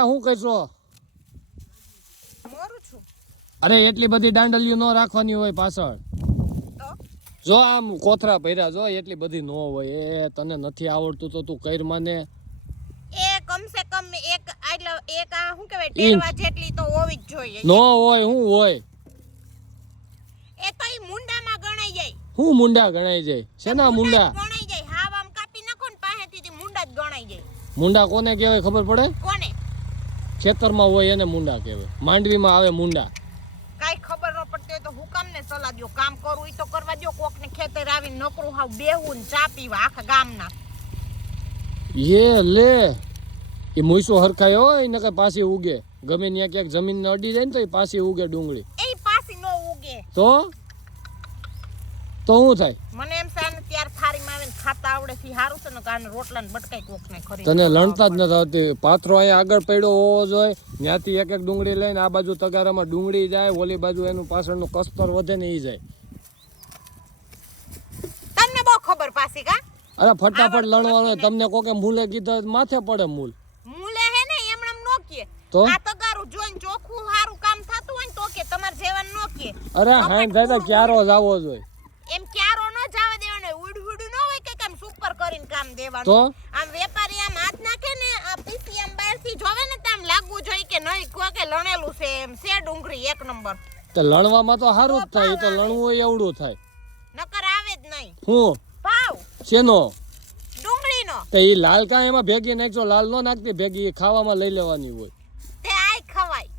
આ શું કરશો? મોરું છું. અરે એટલી બધી દાંડલીઓ ન રાખવાની હોય પાછળ. જો આમ કોથરા ભર્યા જો એટલી બધી ન હોય. એ તને નથી આવડતું તો તું કઈર માને. એ કમ સે કમ એક આ શું કહેવાય ટેરવા જેટલી તો હોવી જ જોઈએ. ન હોય શું હોય? એ તો ઈ મુંડામાં ગણાઈ જાય. હું મુંડા ગણાઈ જાય? શેના મુંડા ગણાઈ જાય? હાવ આમ કાપી નાખો ને પાસેથી મુંડા જ ગણાઈ જાય. મુંડા કોને કહેવાય ખબર પડે? કોને? ખેતરમાં હોય એને મુંડા કહેવાય. માંડવીમાં આવે મુંડા. કાઈ ખબર ન પડતી હોય તો હુકામને સલાહ દ્યો. કામ કરવું ઈ તો કરવા દ્યો. કોકને ખેતર આવીને નકરું હાવ બેહું ને ચા પીવા આખા ગામના. એ લે એ મોઈસો હરખાય હોય ને કે પાછી ઉગે. ગમે ત્યાં ક્યાંક જમીન અડી જાય ને તો એ પાછી ઉગે ડુંગળી. એ પાછી નો ઉગે તો શું થાય? મને એમ છે ને ત્યાર થારીમાં આવીને ખાતા આવડે થી હારું છે ને કાને રોટલા ને બટકાઈ કોકને ખરી. તને લણતા જ નથી આવતી. પાથરો અહીંયા આગળ પડ્યો હોવો જોઈએ. ત્યાંથી એક એક ડુંગળી લઈને આ બાજુ તગારામાં ડુંગળી જાય, ઓલી બાજુ એનું પાછળનું કસ્તર વધે ને ઈ જાય. તમને બહુ ખબર પાછી કા? અરે ફટાફટ લણવાનો. તમને કોકે મૂલે કીધું માથે પડે મૂલ. મૂલે હે ને એમણે નો કે તો આ તગારું જોઈને ચોખ્ખું હારું કામ થાતું હોય ને તો કે તમાર જેવા નો કે. અરે હાઈન થાય તો ક્યારો જ આવવો જોઈએ. એમ ક્યારો ન જવા દેવાનો. ઉડ ન હોય કે કામ સુપર કરીને કામ દેવાનું. તો આમ વેપારી આમ હાથ નાખે ને આ પીસી આમ બહારથી જોવે ને તો આમ લાગવું જોઈએ કે નહીં કોકે લણેલું છે એમ છે ડુંગળી એક નંબર. તો લણવામાં તો સારું જ થાય. તો લણવું હોય એવડું થાય. નકર આવે જ નહીં. હું ભાવ શેનો? ડુંગળીનો. તો ઈ લાલ કાં એમાં ભેગી નાખજો. લાલ નો નાખતી ભેગી એ ખાવામાં લઈ લેવાની હોય. તે આય ખવાય.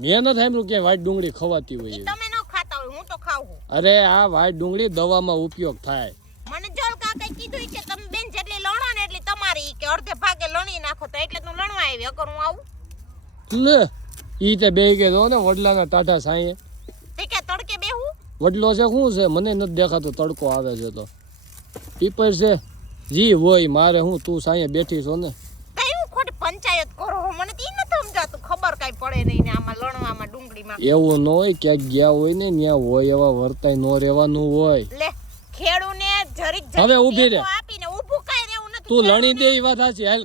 મેં નથી સાંભળ્યું કે વાઈટ ડુંગળી ખવાતી હોય. તમે ન ખાતા હોય હું તો ખાઉં. અરે આ વાઈટ ડુંગળી દવામાં ઉપયોગ થાય. મને જોલ કાકાએ કીધું કે તમે બેન જેટલી લણો ને એટલી તમારી કે અડધે ભાગે લણી નાખો તો એટલે તું લણવા આવી. અગર હું આવું લે ઈ તે બે કે દો ને વડલાના ટાઢા સાંયે. તે કે તડકે બેહું. વડલો છે શું છે? મને નથી દેખાતો. તડકો આવે છે તો પીપર છે જી હોય મારે. હું તું સાંયે બેઠી છો ને કઈ હું ખોટી પંચાયત કરો. મને તો ઈ નથી સમજાતું. ખબર કઈ પડે નહીં ને આમાં લણવામાં ડુંગળીમાં. એવું ન હોય. ક્યાંક ગયા હોય ને ત્યાં હોય એવા વર્તાય ન રહેવાનું હોય. લે ખેડૂને જરીક હવે ઊભી રહે. આપીને ઊભું કાઈ રહેવું નથી. તું લણી દે એ વાત સાચી. હાલ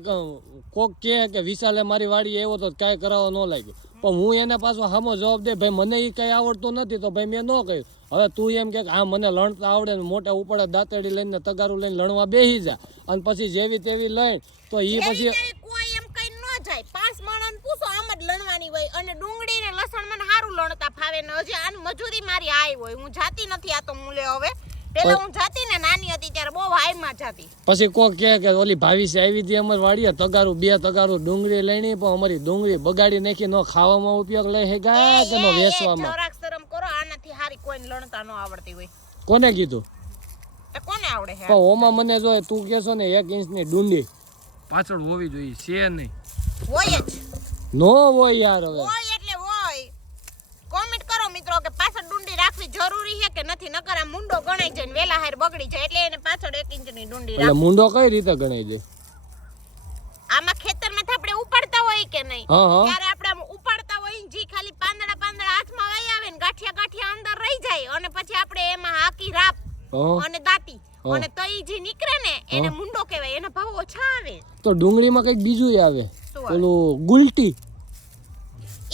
કોક કે વિશાલે મારી વાડી આવ્યો તો કાંઈ કરાવવા ન લાગ્યું. પણ હું એને પાછો સામો જવાબ દે ભાઈ મને એ કઈ આવડતું નથી તો ભાઈ મેં ન કહ્યું. હવે તું એમ કે હા મને લણતા આવડે ને મોટા ઉપાડે દાંતેડી લઈને તગારું લઈને લણવા બેસી જા અને પછી જેવી તેવી લઈને તો એ પછી કોઈ એમ કઈ ન જાય. 5 માણસને પૂછો આમ જ લણવાની હોય. અને ડુંગળી ને લસણ મને સારું લણતા ફાવે ને હજી આની મજૂરી મારી આઈ હોય. હું જાતી નથી આ તો મૂલે હવે. પેલા હું જાતી ને નાની હતી ત્યારે બહુ હાઈમાં જાતી. પછી કોક કે ઓલી ભાવિસી આવી હતી અમારી વાડીએ તગારું 2 તગારું ડુંગળી લઈને પણ અમારી ડુંગળી બગાડી નાખી. નો ખાવામાં ઉપયોગ લઈ હે ગા કે નો વેચવામાં. જરાક શરમ કરો. આનાથી હારી કોઈને લણતા ન આવડતી હોય. કોને કીધું? તે કોને આવડે હે? પણ ઓમાં મને જો તું કેસો ને 1 ઇંચની ડુંડી પાછળ હોવી જોઈએ. છે નહીં હોય જ નો હોય યાર. હવે હોય એટલે હોય. કોમેન્ટ કરો મિત્રો કે પાછળ ડુંડી રાખવી જરૂરી છે કે નથી. નકર આ મુંડો ગણાઈ જાય ને વેલા હાર બગડી જાય. એટલે એને પાછળ 1 ઇંચની ડુંડી એટલે રાખવી. મુંડો કઈ રીતે ગણાય છે? આમાં ખેતરમાં આપણે ઉપાડતા હોય કે નહીં ત્યારે આપણે આમ ઉપાડતા હોય ને જી ખાલી પાંદડા હાથમાં વહી આવે ને ગાંઠિયા અંદર રહી જાય અને પછી આપણે એમાં હાકી રાપ અને દાંતી અને તો ઈ જે નીકળે ને એને મુંડો કહેવાય. એના ભાવ ઓછા આવે. તો ડુંગળીમાં કઈક બીજું આવે પેલું ગુલટી.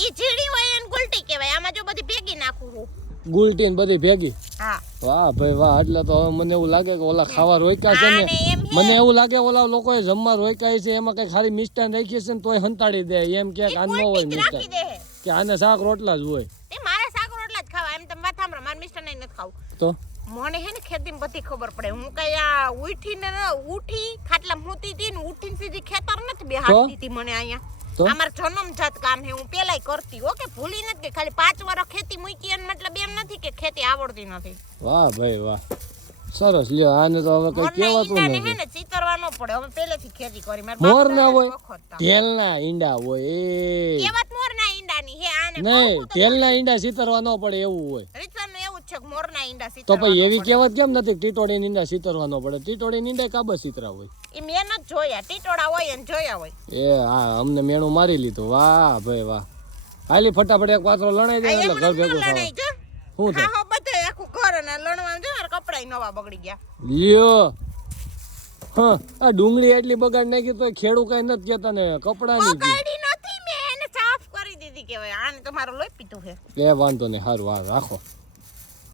ઈ જીડી હોય એને ગુલટી કહેવાય. આમાં જો બધી ભેગી નાખું છું. ગુલટી ને બધી ભેગી. હા વાહ ભાઈ વાહ. એટલે તો હવે મને એવું લાગે કે ઓલા ખાવા રોક્યા છે ને. મને એવું લાગે ઓલા લોકોએ જમવા રોક્યા છે એમાં કઈ ખાલી મિષ્ટાન રાખી છે ને તોય હંતાડી દે. એમ કે આ ન હોય મિષ્ટાન કે આને શાક રોટલા જ હોય. તે મારે શાક રોટલા જ ખાવા. એમ તમે વાત સાંભળો. મારે મિષ્ટાન નહીં નથી ખાવું. તો મને હે ને ખેતીમાં બધી ખબર પડે. હું કઈ આ ઉઠી ખાટલા મૂતી હતી ને ઉઠીને સીધી ખેતર નથી બેહાડતી હતી. મને અહીંયા અમાર જન્મજાત કામ હે. હું પેલાય કરતી હો કે ભૂલી નથી કે ખાલી 5 વર્ષ ખેતી મૂકી અને મતલબ એમ નથી કે ખેતી આવડતી નથી. વાહ ભાઈ વાહ. સરસ લ્યો. આને તો હવે કઈ કહેવાતું નથી. હે ને ચિતરવા ન પડે. હવે પહેલેથી ખેતી કરી. માર મોર ના હોય તેલના ઈંડા હોય. એ વાત મોર ના ઈંડાની હે. આને નહીં તેલના ઈંડા ચિતરવા ન પડે એવું હોય. રીતનું એવું છે કે મોર ના ઈંડા તો પછી એવી કહેવત કેમ નથી ટીટોડી ઈંડા ચિતરવા ન પડે? ટીટોડી ઈંડા કાબા ચિતરા હોય. એ મેં ન જોયા. ટીટોડા હોય અને જોયા હોય. એ હા અમને મેણું મારી લીધું. વાહ ભાઈ વાહ. હાલી ફટાફટ એક પાત્રો લણાઈ જાય એટલે ઘર ભેગું થાય. શું થાય? હા બધે આખું ઘર અને લણવાનું જો મારા કપડાય નવા બગડી ગયા. લ્યો હા આ ડુંગળી એટલી બગાડ નાખી તો ખેડૂ કઈ નથી કેતા ને કપડાની બગાડી ન તો મારો લોહી પીધું છે કે વાંધો નહીં, સારું, હા રાખો.